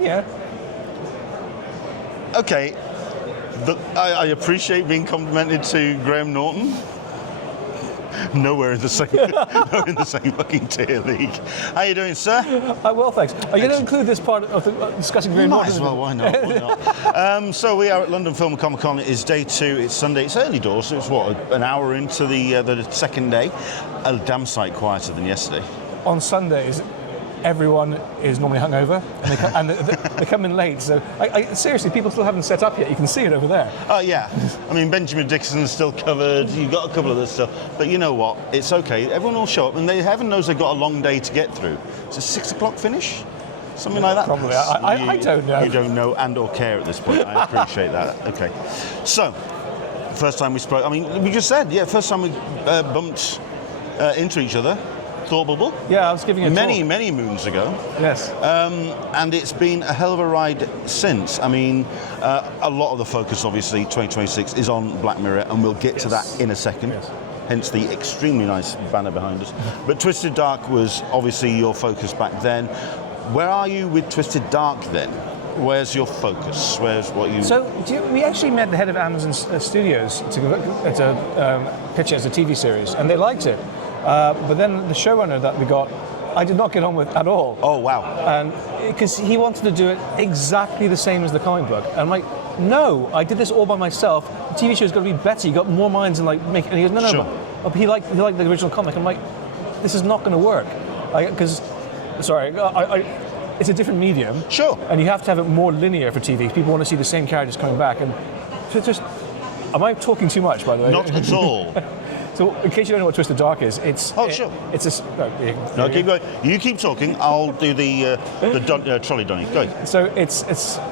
Yeah. Okay, I appreciate being complimented to Graham Norton. Nowhere in the same, nowhere in the same fucking tier league. How you doing, sir? Well, thanks. Are you going to include this part of the, discussing Graham Norton? Might as well, why not? Why not? So we are at London Film and Comic Con. It is day 2. It's Sunday. It's early doors. So it's what, an hour into the second day. A damn sight quieter than yesterday. On Sundays, everyone is normally hungover, and they come in late. So seriously, people still haven't set up yet. You can see it over there. Oh yeah, I mean Benjamin Dixon's still covered. You've got a couple of this stuff, but you know what? It's okay. Everyone will show up, and heaven knows they've got a long day to get through. It's a 6 o'clock finish, something like that. Probably. I don't know. You don't know and/or care at this point. I appreciate that. Okay, so first time we spoke. I mean, we just said first time we bumped into each other. Thought bubble. Yeah, I was giving a many moons ago. Yes. And it's been a hell of a ride since. I mean, a lot of the focus, obviously, 2026 is on Black Mirror, and we'll get to that in a second. Yes. Hence the extremely nice banner behind us. But Twisted Dark was obviously your focus back then. Where are you with Twisted Dark then? Where's your focus? Where's what you... So we actually met the head of Amazon Studios to pitch it as a TV series, and they liked it. But then the showrunner that we got, I did not get on with at all. Oh, wow. And because he wanted to do it exactly the same as the comic book. And I'm like, no, I did this all by myself. The TV show's got to be better. You got more minds and like make. And he goes, no, sure. But he liked the original comic. I'm like, this is not going to work. Because, it's a different medium. Sure. And you have to have it more linear for TV. People want to see the same characters coming back. And so it's just, am I talking too much, by the way? Not at all. So, in case you don't know what Twisted Dark is, it's... Oh, sure. It's a... No, keep going. You keep talking. I'll do the trolley donny. Go ahead. So,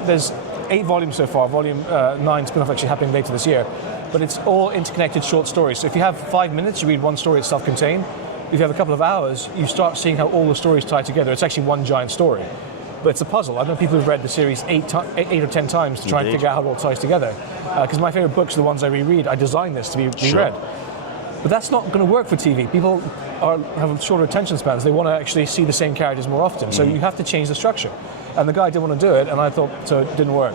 there's 8 volumes so far. Volume 9 spin-off actually happening later this year. But it's all interconnected short stories. So, if you have 5 minutes, you read one story, it's self-contained. If you have a couple of hours, you start seeing how all the stories tie together. It's actually one giant story. But it's a puzzle. I know people who've read the series 8 or 10 times to try and figure out how it all ties together. Because my favorite books are the ones I reread. I designed this to be reread. But that's not going to work for TV. People have shorter attention spans. They want to actually see the same characters more often. So you have to change the structure. And the guy didn't want to do it, and I thought, so it didn't work.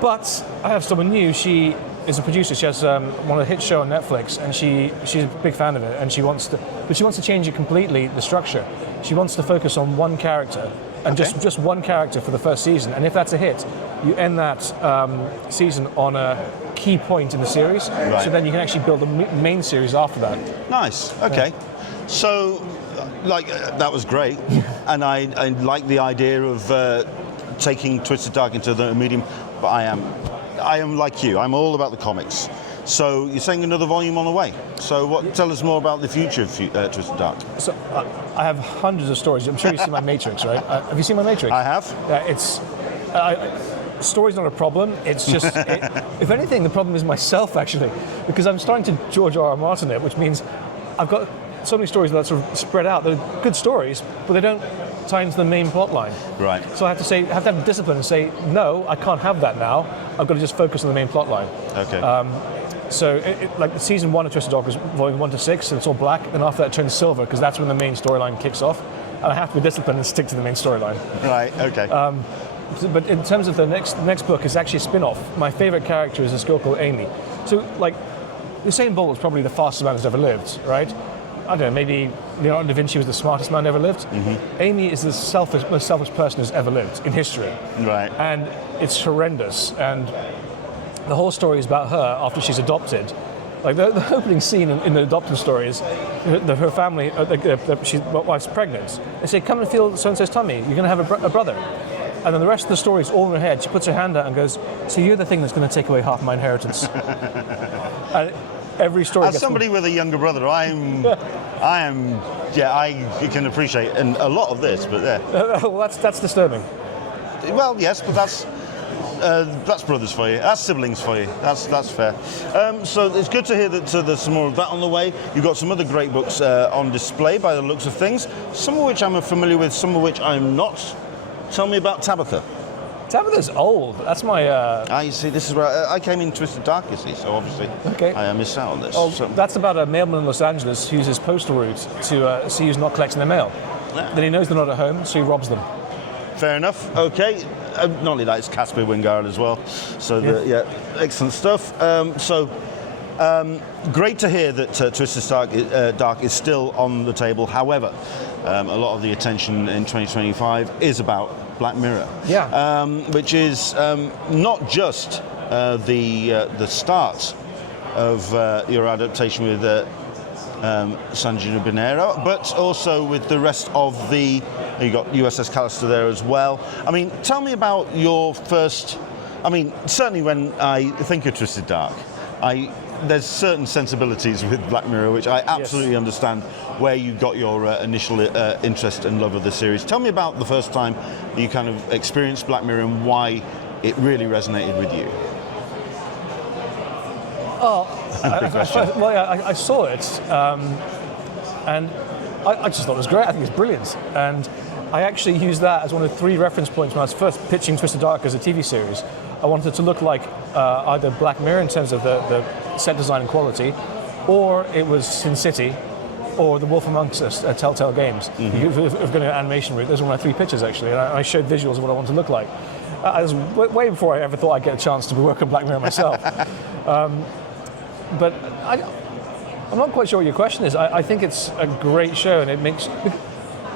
But I have someone new. She is a producer. She has one of the hit show on Netflix, and she's a big fan of it. And she wants to change it completely, the structure. She wants to focus on one character, and just one character for the first season. And if that's a hit, you end that season on a key point in the series, so then you can actually build a main series after that. Nice. Okay. Yeah. So, that was great, and I like the idea of taking Twisted Dark into the medium. But I am like you. I'm all about the comics. So you're saying another volume on the way. So tell us more about the future of Twisted Dark. So I have hundreds of stories. I'm sure you've seen my Matrix, right? Have you seen my Matrix? I have. Story's not a problem. It's just, if anything, the problem is myself, actually, because I'm starting to George R.R. Martin it, which means I've got so many stories that sort of spread out. They're good stories, but they don't tie into the main plot line. Right. So I have to have discipline and say, no, I can't have that now. I've got to just focus on the main plot line. Okay. So, like season 1 of Twisted Dark was volume 1 to 6, and it's all black. And after that, it turns silver because that's when the main storyline kicks off. And I have to be disciplined and stick to the main storyline. Right. Okay. But in terms of the next book, is actually a spin-off. My favorite character is this girl called Amy. So, like, Usain Bolt was probably the fastest man who's ever lived, right? I don't know, maybe Leonardo da Vinci was the smartest man ever lived. Mm-hmm. Amy is the most selfish person who's ever lived in history. Right. And it's horrendous. And the whole story is about her after she's adopted. Like the opening scene in the adoption story is that her family, her wife's pregnant. They say, come and feel so-and-so's tummy. You're going to have a brother. And then the rest of the story is all in her head. She puts her hand out and goes, so you're the thing that's going to take away half my inheritance. And every story as somebody with a younger brother, I can appreciate a lot of this, but well, that's disturbing. Well, yes, but that's brothers for you. That's siblings for you. That's fair. So it's good to hear that there's some more of that on the way. You've got some other great books on display by the looks of things, some of which I'm familiar with, some of which I'm not. Tell me about Tabitha. Tabitha's old. That's my... you see, this is where I came in Twisted Dark, you see, so obviously I missed out on this. Oh, so. That's about a mailman in Los Angeles who uses his postal route to see who's not collecting their mail. Yeah. Then he knows they're not at home, so he robs them. Fair enough. Okay. Not only that, it's Caspar Wingard as well. So excellent stuff. Great to hear that Twisted Dark is still on the table. However, a lot of the attention in 2025 is about Black Mirror. Yeah. Which is not just the start of your adaptation with San Junipero, but also with the rest of you got USS Callister there as well. I mean, tell me about your first. I mean, certainly when I think of Twisted Dark, there's certain sensibilities with Black Mirror which I absolutely understand where you got your initial interest and love of the series. Tell me about the first time you kind of experienced Black Mirror and why it really resonated with you. I saw it, and I just thought it was great. I think it's brilliant, and I actually used that as one of 3 reference points when I was first pitching Twisted Dark as a TV series. I wanted it to look like either Black Mirror in terms of the set design and quality, or it was Sin City, or The Wolf Amongst Us, Telltale Games. If we're going to animation route, those were my 3 pitches actually, and I showed visuals of what I wanted to look like. It was way before I ever thought I'd get a chance to work on Black Mirror myself. But I'm not quite sure what your question is. I think it's a great show, and it makes.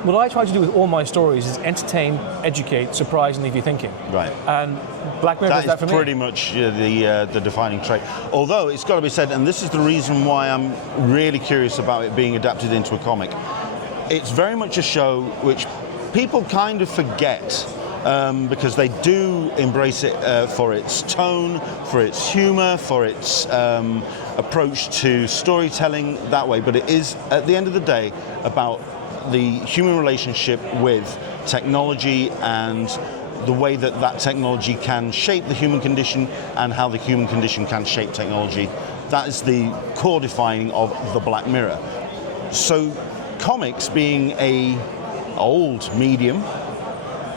What I try to do with all my stories is entertain, educate, surprise, and leave you thinking. Right. And Black Mirror does that for me. That is pretty much the defining trait. Although it's got to be said, and this is the reason why I'm really curious about it being adapted into a comic. It's very much a show which people kind of forget. Because they do embrace it for its tone, for its humor, for its approach to storytelling that way. But it is, at the end of the day, about the human relationship with technology and the way that technology can shape the human condition and how the human condition can shape technology. That is the core defining of the Black Mirror. So comics being a old medium,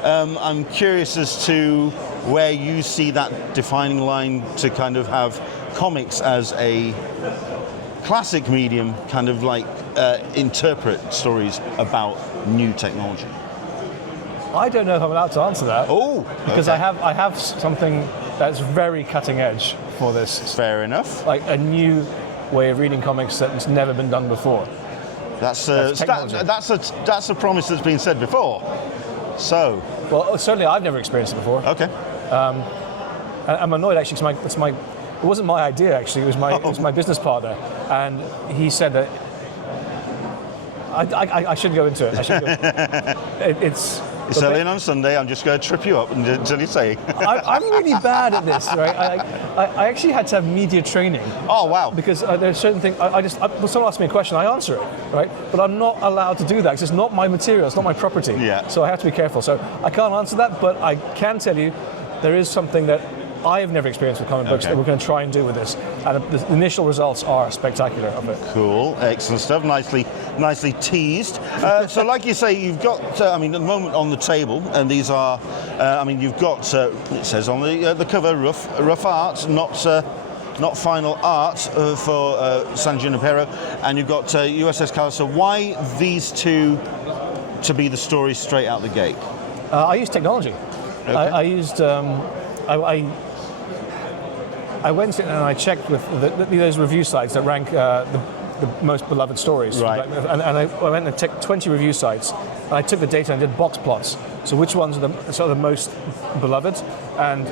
I'm curious as to where you see that defining line to kind of have comics as a classic medium kind of like interpret stories about new technology. I don't know if I'm allowed to answer that. Oh, because okay. I have something that's very cutting edge for this. Fair enough. Like a new way of reading comics that's never been done before. That's a promise that's been said before. So. Well, certainly I've never experienced it before. Okay. I'm annoyed actually because it wasn't my idea actually. It was my business partner, and he said that I shouldn't go into it. It's early on Sunday. I'm just going to trip you up until you say. I'm really bad at this, right? I actually had to have media training. Oh wow! Because there's certain things. When someone asks me a question, I answer it, right? But I'm not allowed to do that because it's not my material. It's not my property. Yeah. So I have to be careful. So I can't answer that, but I can tell you there is something that I have never experienced with comic books that we're going to try and do with this, and the initial results are spectacular of it. Cool, excellent stuff. Nicely teased. So, like you say, you've got. At the moment on the table, and these are. You've got. It says on the cover, rough art, not final art for San Junipero, and you've got USS Callister. Why these two to be the story straight out the gate? I used technology. Okay. I used. I went in and I checked with those review sites that rank the most beloved stories. Right. And I went and checked 20 review sites. And I took the data and did box plots. So which ones are the most beloved? And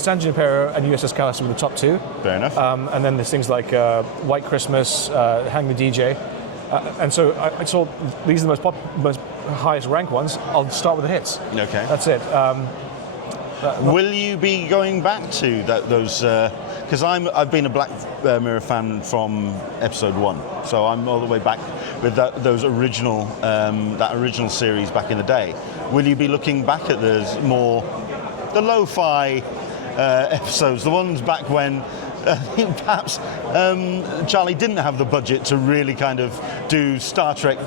San Junipero and USS Callister were the top 2. Fair enough. And then there's things like White Christmas, Hang the DJ. And so I saw these are the most highest rank ones. I'll start with the hits. Okay. That's it. Will you be going back to those? Because I've been a Black Mirror fan from episode 1, so I'm all the way back with that original series back in the day. Will you be looking back at the lo-fi episodes, the ones back when perhaps Charlie didn't have the budget to really kind of do Star Trek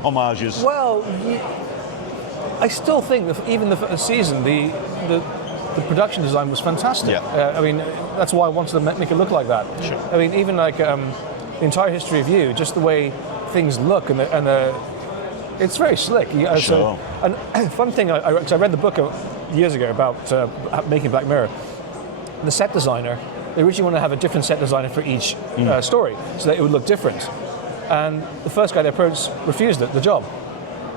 homages? Well, I still think that even the first season, the production design was fantastic. Yeah. That's why I wanted to make it look like that. Sure. Even like the entire history of you, just the way things look, and It's very slick. Sure. And fun thing, I read the book years ago about making Black Mirror. The set designer, they originally wanted to have a different set designer for each story, so that it would look different. And the first guy they approached refused the job.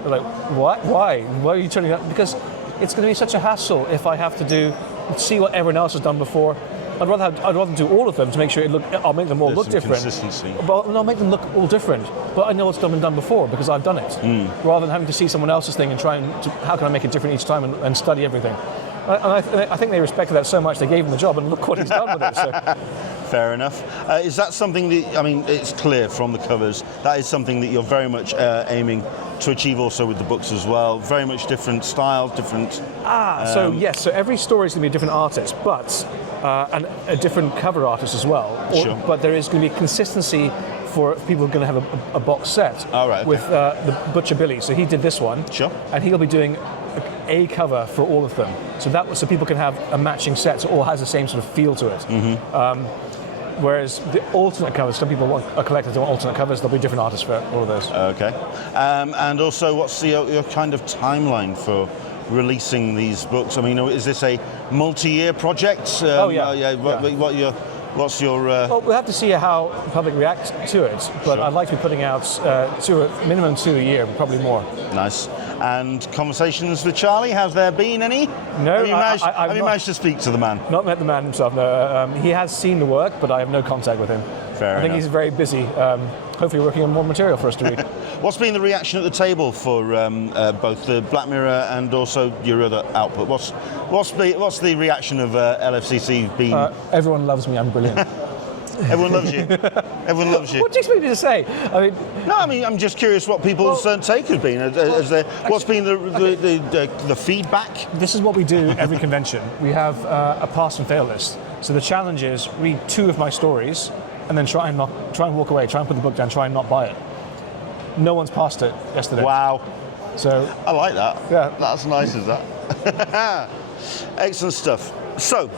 They're like, what? Why? Why are you turning that? Because it's going to be such a hassle if I have to see what everyone else has done before. I'd rather do all of them to make sure I'll make them all look different. Consistency. But I'll make them look all different. But I know what's been done before because I've done it. Rather than having to see someone else's thing and how can I make it different each time and study everything. And I think they respected that so much they gave him the job, and look what he's done with it. So. Fair enough. Is that something that, I mean, it's clear from the covers, that is something that you're very much aiming to achieve also with the books as well? Very much different styles, different... So yes, so every story is going to be a different artist, but and a different cover artist as well. Sure. But there is going to be consistency for people who are going to have a box set with the Butcher Billy. So he did this one, and he'll be doing a cover for all of them. So people can have a matching set, so it all has the same sort of feel to it. Whereas the alternate covers, some people want a collector to want alternate covers, there'll be different artists for all of those. Okay. And also, what's your kind of timeline for releasing these books? I mean, is this a multi-year project? What's your... Well, we'll have to see how the public reacts to it, but I'd like to be putting out minimum 2 a year, but probably more. Nice. And conversations with Charlie, has there been any? No. Have you managed to speak to the man? Not met the man himself, no. He has seen the work, but I have no contact with him. Fair enough. I think he's very busy, hopefully working on more material for us to read. What's been the reaction at the table for both the Black Mirror and also your other output? What's the reaction of LFCC been? Everyone loves me, I'm brilliant. Everyone loves you. Everyone loves you. What do you expect me to say? I'm just curious what people's take has been. What's been the feedback? This is what we do every convention. We have a pass and fail list. So the challenge is read 2 of my stories, and then try and walk away. Try and put the book down. Try and not buy it. No one's passed it yesterday. Wow. So I like that. Yeah. That's nice, is that? Excellent stuff. So.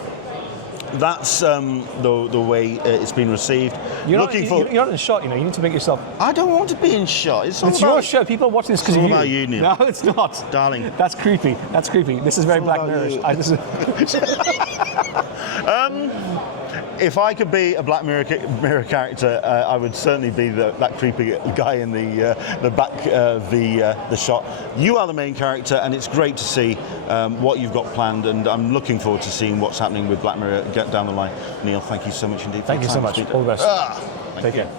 That's the way it's been received. You're not in shot, you need to make yourself... I don't want to be in shot. It's your show. People are watching this because of you. It's all about you, Neil. No, it's not. Darling. That's creepy. This is very Black Mirror. If I could be a Black Mirror character, I would certainly be that creepy guy in the back of the shot. You are the main character, and it's great to see what you've got planned, and I'm looking forward to seeing what's happening with Black Mirror get down the line. Neil, thank you so much indeed. Thank you so much. All the best. Take care.